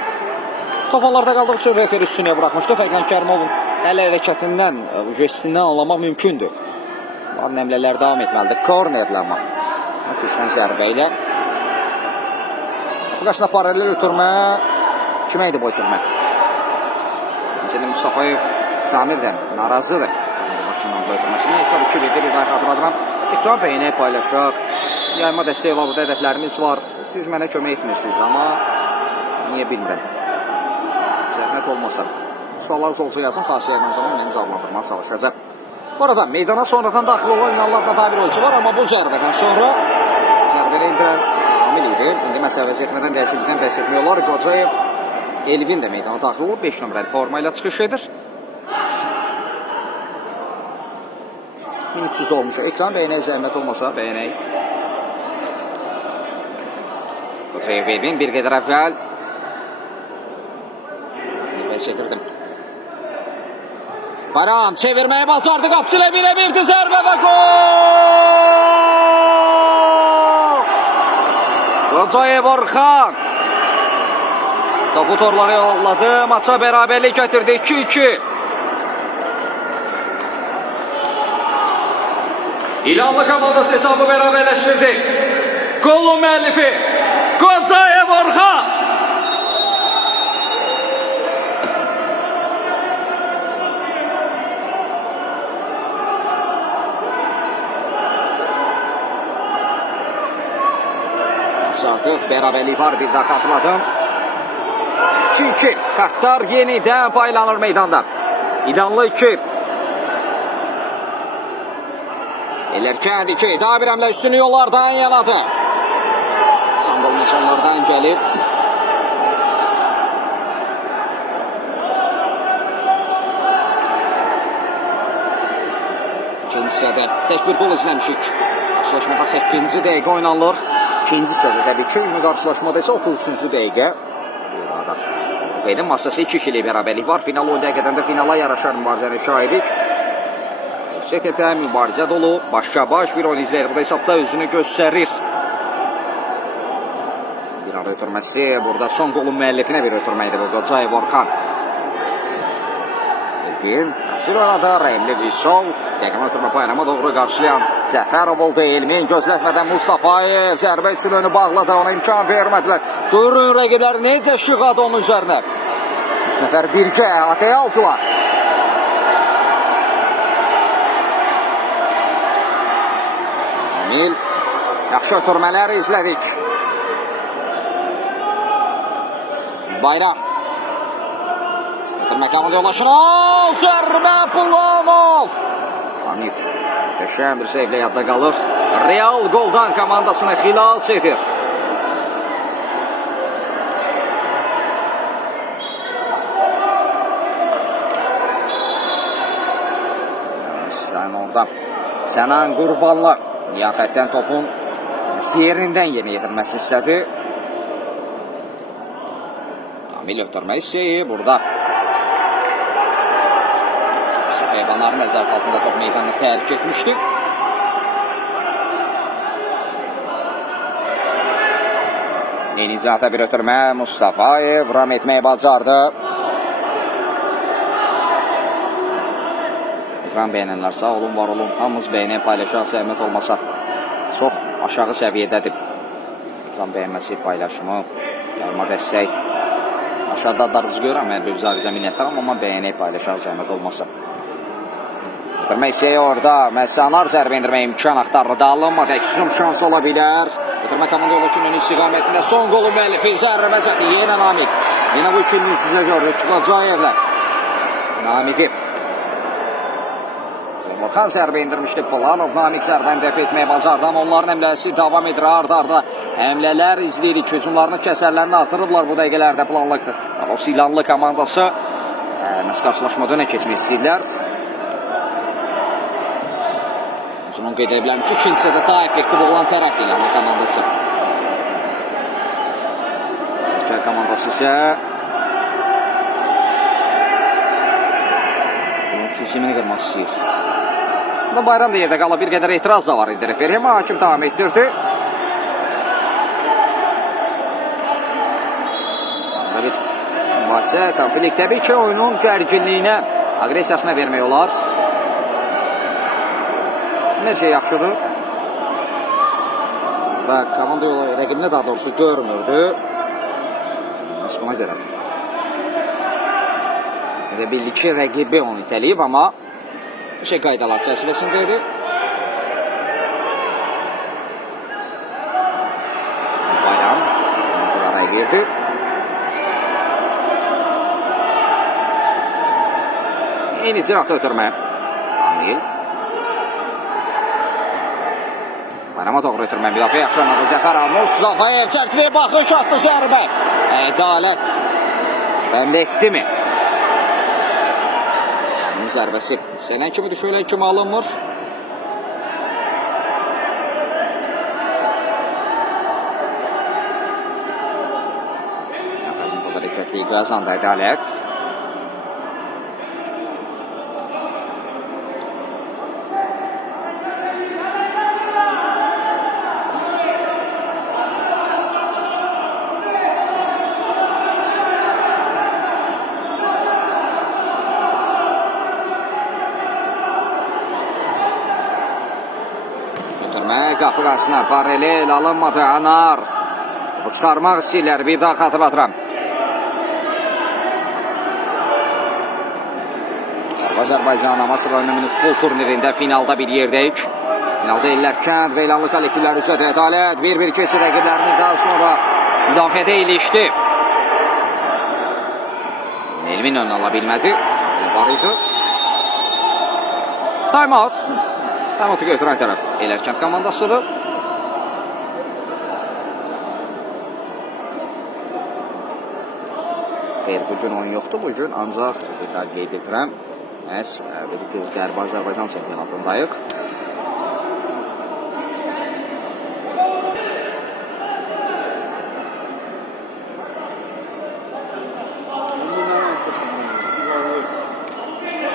Topanlarda qaldığı üçün referi üstünə buraxmışdı. Fəqən Kərimovun əl hərəkətindən, jestindən anlamaq mümkündür. Nəmlələr davam etməlidir. Kornerlə amma. Köşdən zərbə ilə. Bu qaşına paralel ötürmə. Kimə idi bu ötürmə? Həmçinin Mustafayev Samirdən narazıdır. Başından bu ötürməsini hesab 2-1'də bir daha xatırladıram. Ekran beynək paylaşaq. Yayma dəstək ola burada hədəflərimiz var. Siz mənə kömək etmirsiniz, amma niyə bilmirəm. Zəhmət olmasa. Suallarınız olsa yazın, xasiyyətdən zaman məni cavablandırmağa çalışacaq. Bu arada meydana sonradan daxil olan inanlarla daha bir oyuncu var, amma bu zərbədən sonra zərbələ indirən amil idi. İndi məsələ vəziyyətmədən dəyişiklikdən bəhs etmiyorlar. Qocayev Elvin də meydana daxil olub, 5 nömrəli forma ilə çıxış edir. 1300 olmuş. Ekran beynək zəhmət olmasa, beynək. Qocayev Elvin bir qədər əvvəl. Bəhs edirdim. Baram çevirməyə bacardı, qapçı ilə birə-birdir zərbə və gol! Qocayev Orxan topu torlara yolladı, maça bərabərlik gətirdi 2-2. İlanlı komandası hesabı bərabərləşdirdi. Golun müəllifi Qocayev Orxan. Artıq bərabərlik var, bir daha xatırladım. 2-2. Kartlar yenidən paylanır meydanda. İlanlı 2. Ellərkən 2. Daha bir əmlə üstünü yollardan yanadı. Sandal mesonlardan gəlib. İkinci hissədə tək bir gol izləmişik. Qarşılaşmada 8-ci dəqiqə oynanılır. İkinci hissədə təbii ki, qarşılaşmada isə 33-cü dəqiqə. Qeydin masası 2-2 bərabərlik var. Final 10 dəqiqədən də finala yaraşar mübarizəni şahidik. STT mübarizə dolu, başqa-baş bir oyun izləyir. Bu da hesabda özünü göstərir. Bir ara ötürməsi, burada son qolun müəllifinə bir ötürmə idi bu Qocayev Orxan. Elvin, Qasil oynadı, Rəhimli Vüsol. Dəqiqə ötürmə paynama doğru qarşılayan Cəfərov oldu. Elmin gözlətmədən Mustafayev zərbə üçün önü bağladı, ona imkan vermədilər. Görün rəqiblər necə şıqadı onun üzərinə. Bu səfər birgə əhatəyə aldılar. Amil. Yaxşı ötürmələri izlədik. Bayram. Ötürmə komanda yollaşır. Zərbə Pulanov. Hamid. Qəşəng bir sevlə yadda qalır. Real goldan komandasına xilas edir. Sən orada Sənan Qurbanlı Niyafətdən topun yerindən yeni yetirməsi istədi. Amil ötürmə istəyi burada. Heyvanların nəzarət altında top meydanını tərk etmişdi. Yeni izahətə bir ötürmə Mustafayev ram etməyi bacardı. Ekran bəyənənlər sağ olun, var olun. Hamımız bəyənən paylaşaq, zəhmət olmasa çox aşağı səviyyədədir. Ekran bəyənməsi, paylaşımı, yarma dəstək. Aşağıda adlarınızı görürəm, mən bir zaricə minnətlərim, amma bəyənək, paylaşaq, zəhmət olmasa. Ötürmə hissəyə orada Məsanar zərbə indirmə imkan axtarırdı. Alınmadı, əksizm şans ola bilər. Ötürmə komanda yolakinin istiqamətində son qolu müəllifi zərbə çəkdi. Yenə Namik. Yenə bu ikilinin sizə gördük. Çıqacayevlə. Namik'i. Orxan zərbə indirmişdi. Pulanov Namik zərbəni dəf etməyə bacardı. Amma onların əmləsi davam edir. Arda-arda əmlələr izləyirik. Hücumlarını kəsərlərini artırıblar bu dəqiqələrdə planlı. Doğrusu İlanlı komandası məhz qarşılaşmada nə keçmək istəyirlər. Onun qeyd edebiləm ki, ikincisi də daha effektiv olan tərəf İlanlı komandası. Türkiyə komandası isə bunun tilsimini qırmaq istəyir. Bayram da yerdə qalıb, bir qədər etiraz da var idi referi, amma hakim tamam etdirdi. Bir mübahisə, konflikt təbii ki, oyunun gərginliyinə, aqressiyasına vermək olar. Necə yaxşıdır. Və komanda yolu rəqibini daha doğrusu görmürdü. Məhz buna görə. Elə bildi ki, rəqibi onu itəliyib, amma bir şey qaydalar çərçivəsindədir. Bayram araya girdi. Eyni zirahta ötürmə. Amil. Bayrama doğru ötürmə. Müdafiə yaxşılamadı. Cəfərov Mustafayev çərçivəyə baxış atdı zərbə. Ədalət. Əmlə etdi mi? Zərbəsi sənən kimi düşülən kimi alınmır. Bu hərəkətliyi qazandı Ədalət. Qapı qarşısına paralel alınmadı Anar. Bu çıxarmaq istəyirlər, bir daha xatırlatıram. Azərbaycan Amasya rayonu futbol turnirində finalda bir yerdəyik. Finalda Ellərkənd və İlanlı kollektivləri üzrə Ədalət 1-1 keçir rəqiblərini daha sonra müdafiədə ilişdi. Elmin önünü ala bilmədi. Var idi. Time out. Time-out'u götürən tərəf Ellərkənd komandasıdır. Xeyr, bugün oyun yoxdur. Bugün ancaq qeyd edirəm. Məhz Qərbi Azərbaycan çempionatındayıq.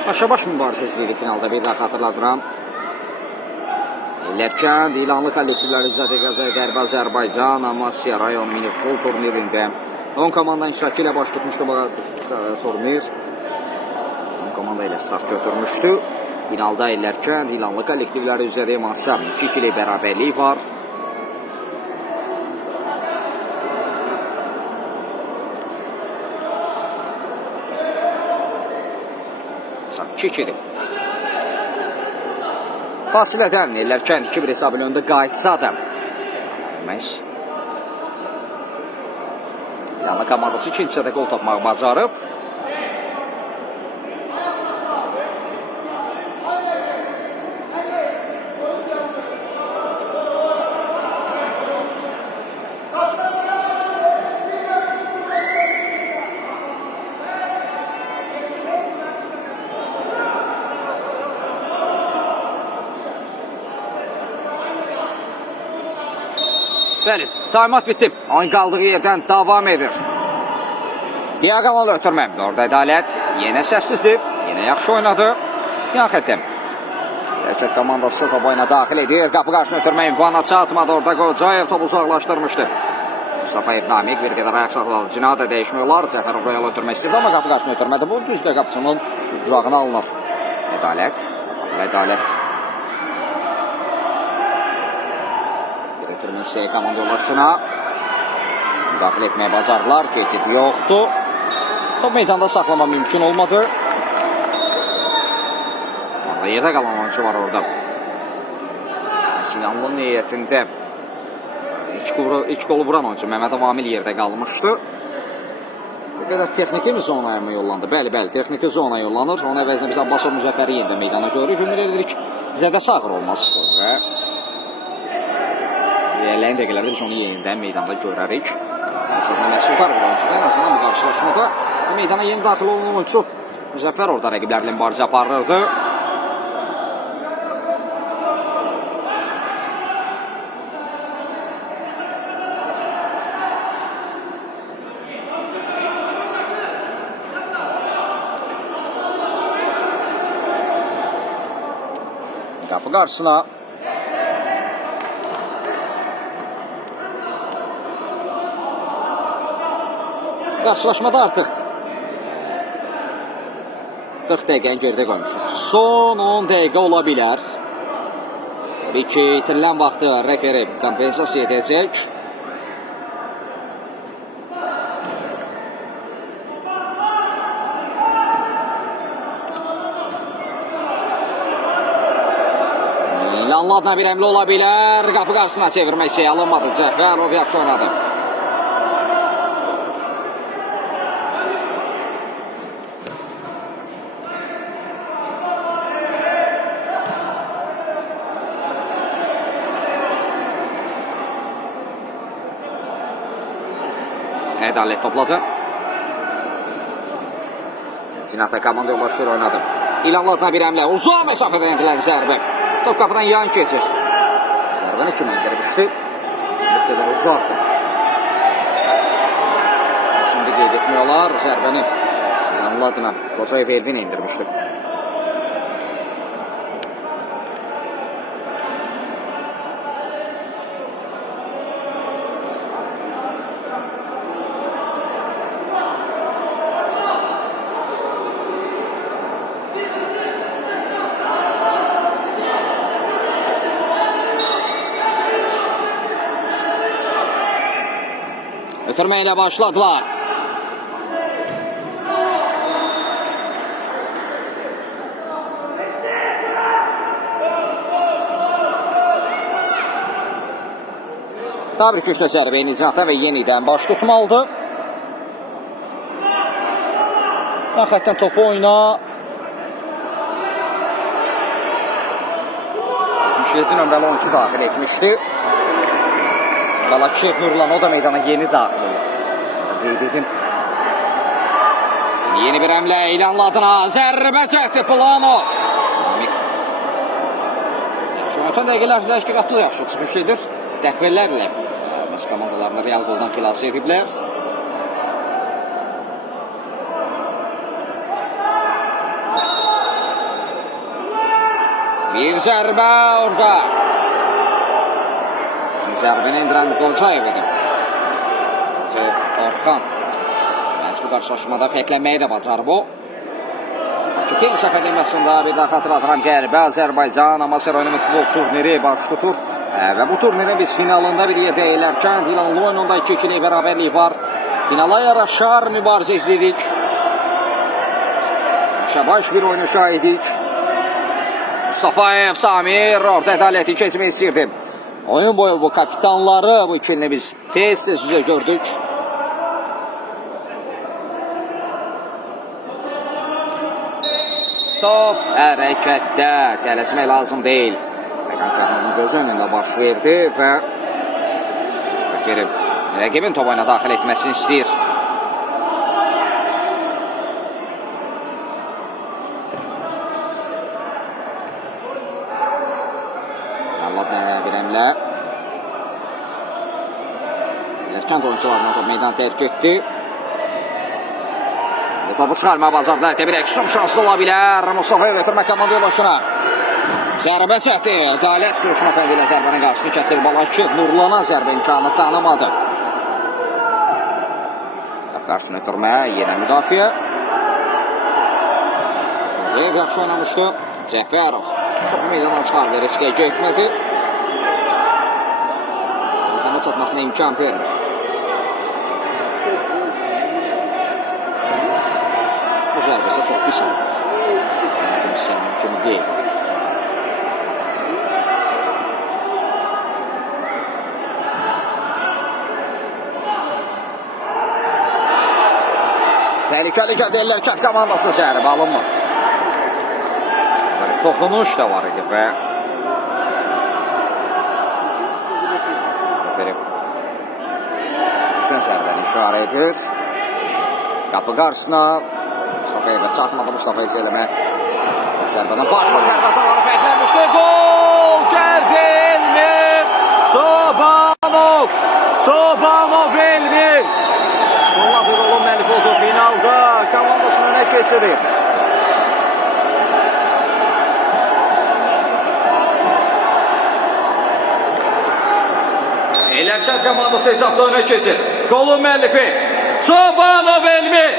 Başa-baş mübarizəsidir finalda, bir daha xatırladıram. Ellərkənd, İlanlı kollektivləri üzrə Qərbi Azərbaycan Amasya rayon mini futbol turnirində 10 komandanın iştirakı ilə baş tutmuşdu bu turnir. 10 komanda ilə start götürmüşdü. Finalda Ellərkənd, İlanlı kollektivləri üzrə Amasya 2-2 bərabərlik var. Amasya 2-2'dir. Fasilədən Ellərkənd 2-1 hesabı önündə qayıtsa da yanlı komandası ikinci hissədə qol tapmağı bacarıb. Bəli, taymat bitdi. Oyun qaldığı yerdən davam edir. Diagonal ötürmə. Orada Ədalət yenə səhvsizdir. Yenə yaxşı oynadı. Yan xəttim. Erkək komandası top oyuna daxil edir. Qapı qarşısına ötürmə imkanına çatmadı. Orada Qocayev topu uzaqlaşdırmışdı. Mustafayev Namiq bir qədər ayaq saxladı. Cinayət də dəyişmiyorlar. Cəfərov Royal ötürmək istəyirdi, amma qapı qarşısına ötürmədi. Bu düzdə qapısının uzağına alınır. Ədalət. Ötürmüşsə komanda yoldaşına daxil etməyə bacardılar. Keçid yoxdur. Top meydanda saxlama mümkün olmadı. Yedə qalan oyuncu var orada. Sinanlı niyyətində İlk qolu vuran oyuncu Məmməd Avamil yerdə qalmışdı. Bir qədər texniki mi zonaya mı yollandı? Bəli, texniki zonaya yollanır. Onun əvəzində biz Abbasov Müzəfəri yerdə meydana görürük. Ümid edirik, zədə sağır olmaz. Və ilerleyen dəqiqələrdə biz onu yenidən meydanda görərik. Məsələn, Məsudar bir oyuncuda, en azından bu qarşılaşmada meydana yeni daxil olan oyuncu Müzəfər orada rəqiblərlə mübarizə aparırdı. Qapı qarşısına qarşılaşmada artıq 40 dəqiqəni gerdə qoymuşuq. Son 10 dəqiqə ola bilər. Tabii ki, itirilən vaxtı referi kompensasiya edəcək. İlanlı adına bir əmli ola bilər. Qapı qarşısına çevirmək şey alınmadı. Cəfərov yaxşı oynadı. Ədalət topladı. Cinayət komanda yoldaşları oynadı. İlanlı adına bir əmlə. Uzaq məsafədən edilən zərbə. Top qapıdan yan keçir. Zərbəni kim endirmişdi? Bir qədər uzaqdır. Şimdi qeyd etmiyorlar. Zərbəni İlanlı adına Qocayev Elvin endirmişdi. Ötürmeyle başladılar. Tabrik köşkə zərbə Nicatə və yenidən baş tutmalıdır. Xətdən topu oyna. 77 nömrəli oyuncu daxil etmişdi. Balakşev Nurlan o da meydana yeni daxil olur. Qeyd edim. Yeni bir əmlə İlanlı adına zərbə çəkdi Planov. Ötən dəqiqələr təşkilatçı yaxşı çıxış edir. Dəxvələrlə bəs komandalarını Real qoldan xilas ediblər. Bir zərbə orada. Zərbəni indirən Qocayev idi. Orxan. Bu qarşılaşmada fəklənməyi də bacarıb o. Tenis Akademiyasında bir daha xatırlatıram, Qərbi Azərbaycan Amasya rayonu futbol turniri baş tutur. Və bu turnirin biz finalında bir yerdə Ellərkənd İlanlı oyununda 2-2'lik bərabərlik var. Finala yaraşar mübarizə izledik. Başa baş bir oyunu şahidik. Mustafayev, Samir orada ədaləti keçmək istəyirdi. Oyun boyu bu kapitanları bu ikilini biz tez-tez üzə gördük. Top hərəkətdə, tələsmək lazım deyil. Rəqəmlərin gözü önündə baş verdi və rəqibin top oyuna daxil etməsini istəyir. Birəmlə Lerkənd oyuncularına top meydan tərk etdi. Topu çıxarma bacardılar. Demirək, son şanslı ola bilər. Mustafa öyrətirmə komanda yoldaşına. Zərbə çəkdi. Ədalət sürüşmə fəndi ilə zərbənin qarşısını kəsir. Balakir Nurlana zərbə imkanı tanımadı. Qarşısını ötürmə, yenə müdafiə. Zeyev yaxşı oynamışdı. Cəfərov topu meydana çıxardı. Riskə getmədi. Qana çatmasına imkan vermir. Bu zərbə isə çox pis olur. Mümkün deyil. Təhlükəli gəlirlər Kənd komandası zərbə alınmır. Toxunuş da var idi və Üstən zərbəni işarə edir. Qapı qarşısına Mustafa'ya da çatmadı. Mustafa isə eləmə zərbədən başla zərbə zamanı fərqlənmişdi. Gol gəldi Elmir Çobanov. Çobanov Elmir. Onunla bir olun mənif oldu finalda komandasını önə keçirir. Lerkənd komandası hesabda önə keçir. Golun müəllifi Çobanov Elmir.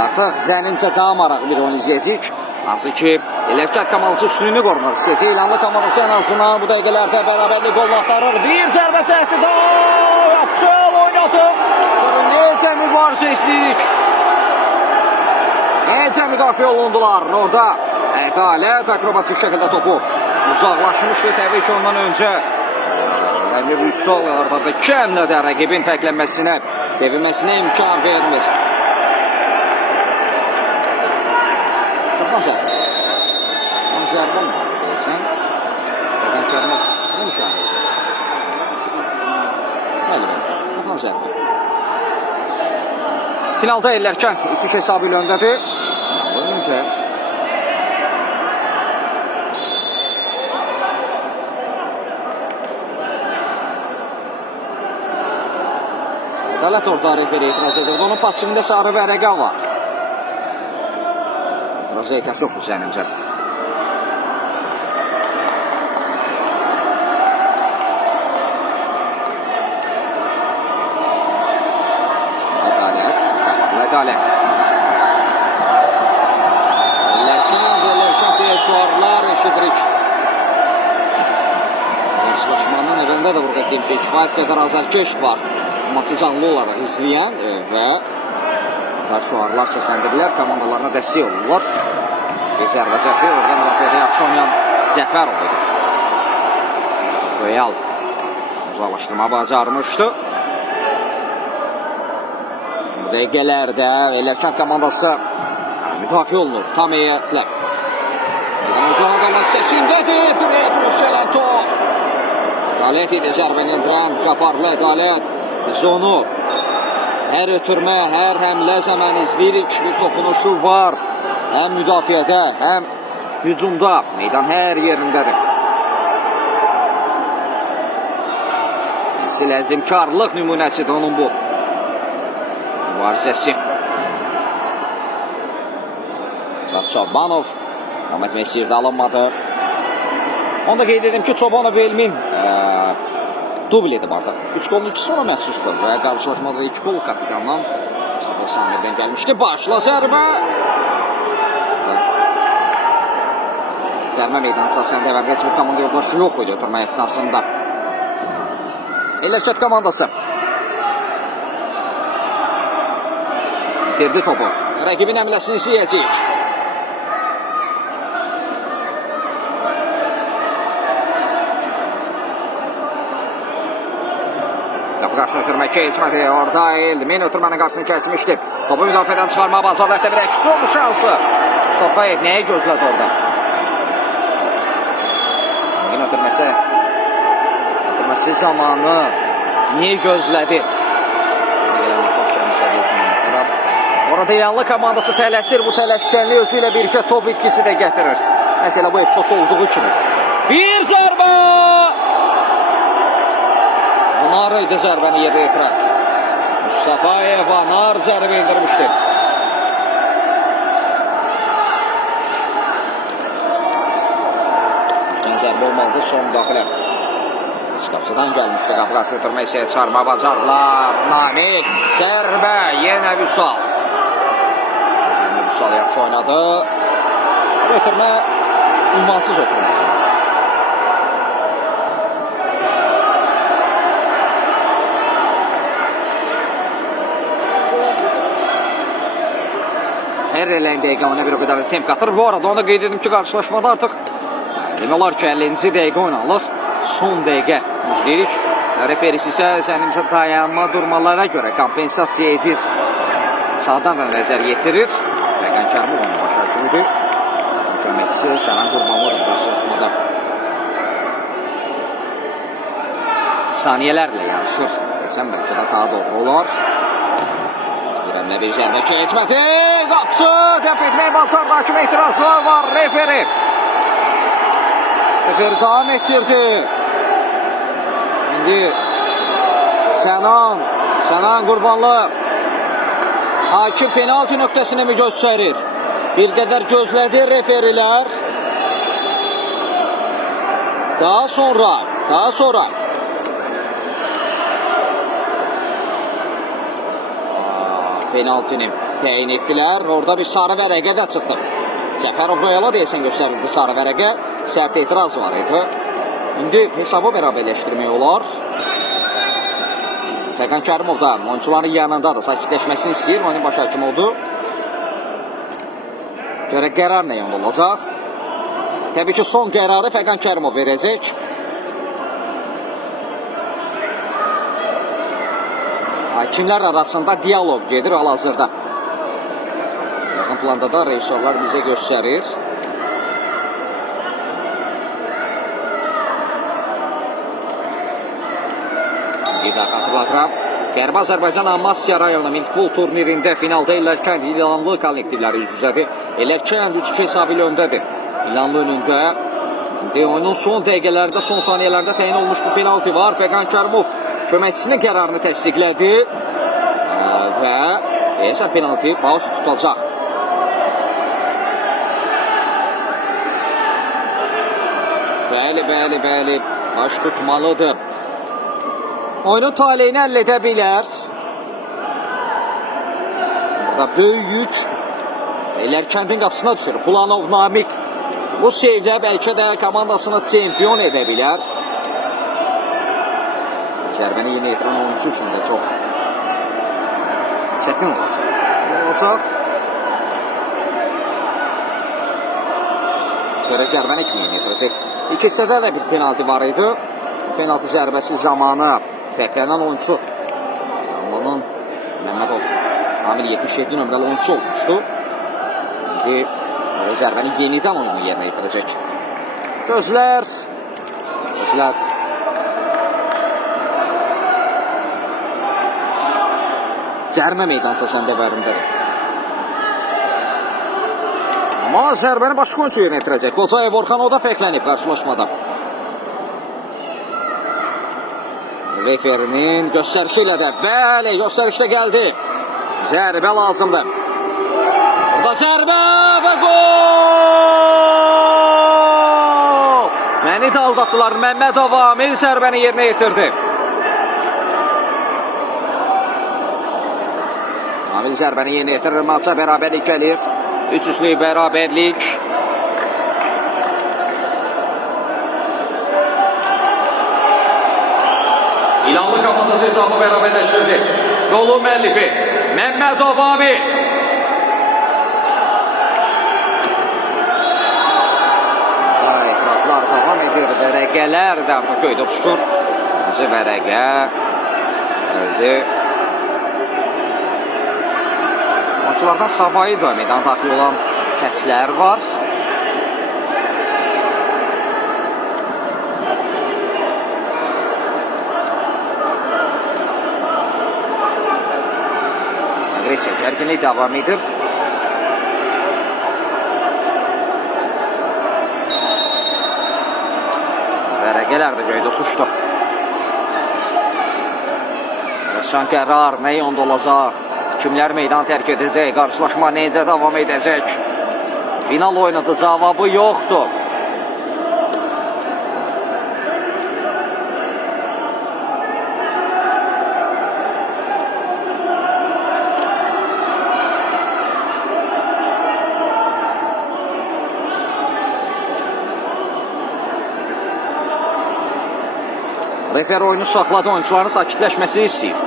Artıq zənincə daha maraqlı bir oyun izləyəcək. Hansı ki, Lerkənd komandası üstünlüyünü qorumaq istəyəcək. İlanlı komandası ən azından bu dəqiqələrdə bərabərlik qolunu axtarır. Bir zərbə çəkdi daha. Yapçıl oynadım. Necə mübarizə istəyirik. Necə müdafiə olundular. Orada Ədalət akrobatik şəkildə topu uzaqlaşmışdı. Təbii ki, ondan öncə Əmir Rüssal arada kəmlə də rəqibin fərqlənməsinə, sevinməsinə imkan vermir. Zərbə. Zərbə olmadı deyirsən. Rəqəmlərini nə işarə edir? Bəli, zərbə. Finalda Lerkənd 3-2 hesabı ilə öndədir. Ədalət orada referi etiraz edirdi. Onun pasifində sarı vərəqə var. İtirazı ehtiyac yoxdur zənincə. Ədalət. Lerkənd deyə şuarlar eşidirik. Qarşılaşmanın evində də burada kifayət qədər azərkeş var. Maçı canlı olaraq izləyən və şuarlar səsləndirirlər, komandalarına dəstək olurlar. Bir zərbəcəti, orada müdafiədə yaxşı oynayan Cəfərov idi. Royal uzaqlaşdırma bacarmışdı. Bu dəqiqələrdə Lerkənd komandası müdafiə olunur, tam heyətlə. Uzaq adamın səsindədir, Duraya düşələn top. Ədalət idi zərbəni endirən, qafarlı Ədalət. Biz onu hər ötürmə, hər həmlə zaman izləyirik. Bir toxunuşu var. Həm müdafiədə, həm hücumda. Meydan hər yerindədir. Əsl əzimkarlıq nümunəsidir onun bu. mübarizəsi. Çobanov Ahmet Mesir'de alınmadı. Onu da qeyd edim ki, Çobanov Elmin dubledi barda. 3 golun 2'si ona məxsusdur və qarşılaşmada 2 gol kapitandan Mustafa Samir'dən gəlmişdi. Başla zərbə. Zərbə meydanı əsasında və heç bir komanda yoldaşı yox idi oturma əsasında. Elləşət komandası bitirdi topu. Rəqibin əmləsini istəyəcək. Kapı qarşısına ötürmək keçmədi. Orada Elmin ötürmənin qarşısını kəsmişdi. Topu müdafiədən çıxarmağa bacardı. Hətta bir əksi oldu şansı. Mustafayev nəyi gözlədi orada? Elmin ötürməsi zamanı niyə gözlədi? Orada yanlı komandası tələşir. Bu tələşkənliyi özü ilə birlikdə top itkisi də gətirir. Məsələ bu epizodda olduğu kimi. Bir zərbə! Anar idi zərbəni yerdə yetirən. Mustafayev Anar zərbə indirmişdi. Üçdən zərbə olmalıdır, son müdaxilə. Qapıdan gəlmişdi, qapı qarşı ötürmə isə çıxarma bacardılar. Nanik, zərbə, yenə Vüsal. Vüsal yaxşı oynadı. Ötürmə, ünvansız ötürmə. Hər eləyən dəqiqə ona bir o qədər temp qatır. Bu arada onu qeyd edim ki, qarşılaşmada artıq demək olar ki, 50-ci dəqiqə oynanılır. Son dəqiqə izləyirik. Referis isə zənnimcə dayanma durmalara görə kompensasiya edir. Sağdan da nəzər yetirir. Fəqən Kərimov onun baş hakimidir. Köməkçisi Sənan Qurbanlıdır qarşılaşmada. Saniyələrlə yarışır. Desəm bəlkə də daha doğru olar. İrəmlə bir zərbə keçmədi. Qapçı dəf etməyə bacardı. Hakim etirazlar var. Referi davam etdirdi. İndi Sənan Qurbanlı hakim penalti nöqtəsini mi göstərir? Bir qədər gözlədi referilər. Daha sonra penaltini təyin etdilər. Orada bir sarı vərəqə də çıxdı. Cəfərov Royala deyəsən göstərildi sarı vərəqə. Sərt etiraz var idi. İndi hesabı bərabərləşdirmək olar. Fəqən Kərimov da oyuncuların yanındadır. Sakitləşməsini istəyir. Onun baş hakim oldu. Görək qərar nə yöndə olacaq. Təbii ki, son qərarı Fəqən Kərimov verəcək. Hakimlər arasında diyaloq gedir hal-hazırda. Yaxın planda da rejissorlar bizə göstərir. Bir daha xatırlatıram. Qərbi Azərbaycan Amasya rayonu milfbol turnirində finalda İllərkənd İlanlı kollektivləri üz-üzədir. İllərkənd 3-2 hesabı ilə öndədir. İlanlı önündə. Oyunun son dəqiqələrdə, son saniyələrdə təyin olmuş bu penalti var. Fəqən Kərimov köməkçisinin qərarını təsdiqlədi və isə penalti baş tutacaq. Bəli, baş tutmalıdır. Oyunun taleyini həll edə bilər. Burada böyük yük İllərkəndin qapısına düşür. Pulanov Namik bu sevdə bəlkə də komandasını çempion edə bilər. Zərbəni yenə yetirən oyuncu üçün də çox çətin olacaq. Görə zərbəni kimi yetirəcək. İkisində də bir penalti var idi. Penalti zərbəsi zamanı fərqlənən oyuncu Anlanın Məmmədov Amil 77 nömrəli oyuncu olmuşdu. İndi zərbəni yenidən oyunu yerinə yetirəcək. Gözlər. Cərmə meydança səndəvərindədir. Amma zərbəni başqa oyuncu yerinə yetirəcək. Qocayev Orxan o da fərqlənib qarşılaşmada. Referinin göstərişi ilə də, bəli, göstərişdə gəldi. Zərbə lazımdır. Burada zərbə və gol! Məni də aldatdılar. Məmmədov Amil zərbəni yerinə yetirdi. Amil zərbəni yerinə yetirir. Maça bərabərlik gəlir. 3-3'lük bərabərlik. İlanlı komandası hesabı bərabərləşdirdi. Golun müəllifi Məmmədov Amil. İtirazlar davam edir. Vərəqələr də göydə çıxır. Bizi vərəqə öldü. Oyunculardan savayı da meydan daxil olan kəslər var. Agresiya, gərginlik davam edir. Vərəqələr də göydə uçuşdu. Son qərar nə yöndə olacaq? Kimlər meydan tərk edəcək? Qarşılaşma necə davam edəcək? Final oynadı, cavabı yoxdur. Refer oyunu saxladı, oyuncuların sakitləşməsini istəyir.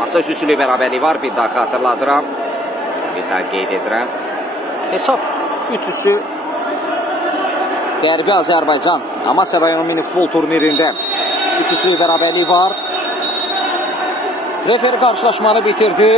Masa üstünlüyü bərabərliyi var, bir daha xatırladıram. Bir daha qeyd edirəm. Hesab 3-3'ü Qərbi Azərbaycan Amasya rayonu minifutbol turnirində 3-3'lük bərabərliyi var. Refer qarşılaşmanı bitirdi.